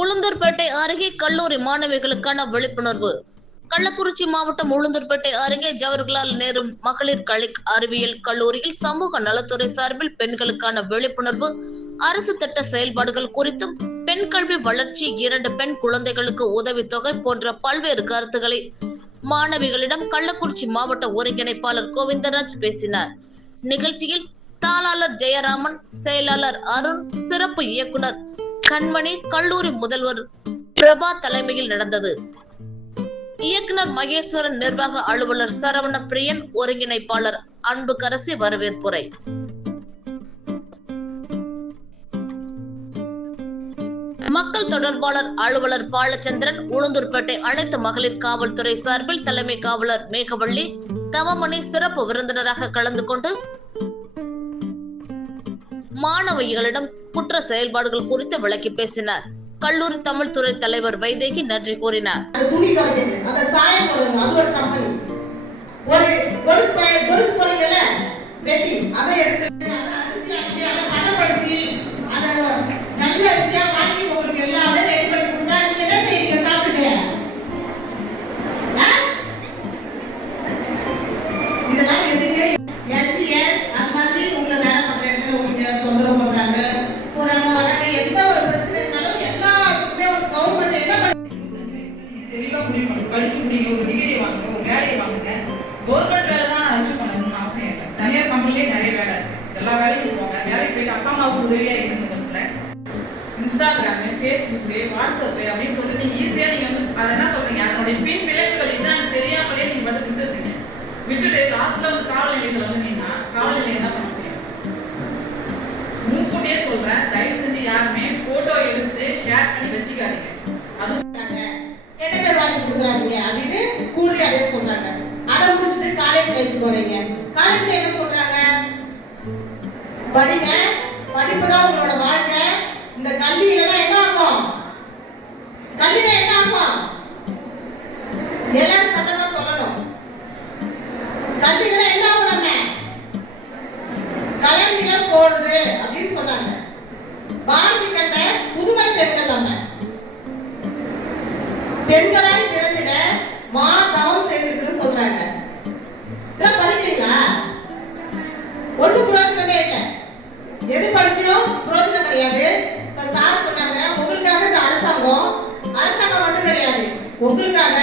உளுந்தூர்பேட்டை அருகே கல்லூரி மாணவிகளுக்கான விழிப்புணர்வு. கள்ளக்குறிச்சி மாவட்டம் உளுந்தூர்பேட்டை அருகே ஜவஹர்லால் நேரு மகளிர் கலை அறிவியல் கல்லூரியில் சமூக நலத்துறை சார்பில் பெண்களுக்கான விழிப்புணர்வு அரசு திட்ட செயல்பாடுகள் குறித்தும் பெண் கல்வி வளர்ச்சி இரண்டு பெண் குழந்தைகளுக்கு உதவித்தொகை போன்ற பல்வேறு கருத்துக்களை மாணவிகளிடம் கள்ளக்குறிச்சி மாவட்ட ஒருங்கிணைப்பாளர் கோவிந்தராஜ் பேசினார். நிகழ்ச்சியில் தாளாளர் ஜெயராமன் செயலாளர் அருண் சிறப்பு இயக்குனர் கண்மணி கல்லூரி முதல்வர் பிரபா தலைமையில் நடந்தது. இயக்குனர் மகேஸ்வரன் நிர்வாக அலுவலர் சரவண பிரியன் ஒருங்கிணைப்பாளர் அன்புக்கரசி வரவேற்புரை. மக்கள் தொடர்பாளர் அலுவலர் பாலச்சந்திரன் உளுந்தூர்பேட்டை அனைத்து மகளிர் காவல்துறை சார்பில் தலைமை காவலர் மேகவள்ளி தவமணி சிறப்பு விருந்தினராக கலந்து கொண்டு மாணவிகளிடம் குற்ற செயல்பாடுகள் குறித்து விளக்கி பேசினார். கல்லூரி தமிழ் துறை தலைவர் வைதேகி நன்றி கூறினார். ஒரு துணி ஒரு ஸ்கொயர் ஒரு ஸ்கொயர் துவை- வெட்டி அதை எடுத்து எந்த ஒரு பிரச்சனைனாலும் எல்லாத்துக்குமே ஒரு கவர்மெண்ட் என்ன பண்ணுது தெளிவா படிச்சு முடிங்க. ஒரு டிகிரி வாங்குங்க. ஒரு வேலையை வாங்குங்க. கவர்மெண்ட் வேலை தான் அச்சீவ் பண்ணணும்னு அவசியம் இல்லை. தனியார் கம்பெனிலே நிறைய வேலை இருக்கு. எல்லா வேலைக்கும் போங்க. வேலைக்கு போயிட்டு அப்பா அம்மாவுக்கு உதவியா இருந்த பஸ்ல இன்ஸ்டாகிராமு ஃபேஸ்புக்கு வாட்ஸ்அப்பு அப்படின்னு சொல்லிட்டு நீங்க ஈஸியா நீங்க வந்து அதை என்ன சொல்றீங்க? அதனுடைய பின் விளைவுகள் என்னன்னு தெரியாமலே நீங்க மட்டும் விட்டுறீங்க விட்டுட்டு லாஸ்ட்ல வந்து காவல் நிலையத்துல வந்து நின்னா காவல் நிலையம் என்ன பண்ணுங்க போட்டோ எடுத்து ஷேர் பண்ணி வச்சுக்காதீங்க. அது என்ன பேர் வாங்கி கொடுக்குறாங்க அப்படின்னு ஸ்கூல்ல அதே சொல்றாங்க. அதை முடிச்சுட்டு காலேஜ் லைஃப் போறீங்க. காலேஜ்ல என்ன சொல்றாங்க? படிங்க. படிப்பு தான் உங்களோட வாழ்க்கை. இந்த கல்வியில தான் பெண்களாய் பிறந்திட மா தவம் செய்திருக்குன்னு சொல்றாங்க. இதெல்லாம் படிக்கிறீங்களா ஒண்ணு புரோஜனமே இல்லை. எது படிச்சியும் புரோஜனம் கிடையாது. இப்ப சார் சொன்னாங்க உங்களுக்காக இந்த அரசாங்கம் அரசாங்கம் மட்டும் கிடையாது. உங்களுக்காக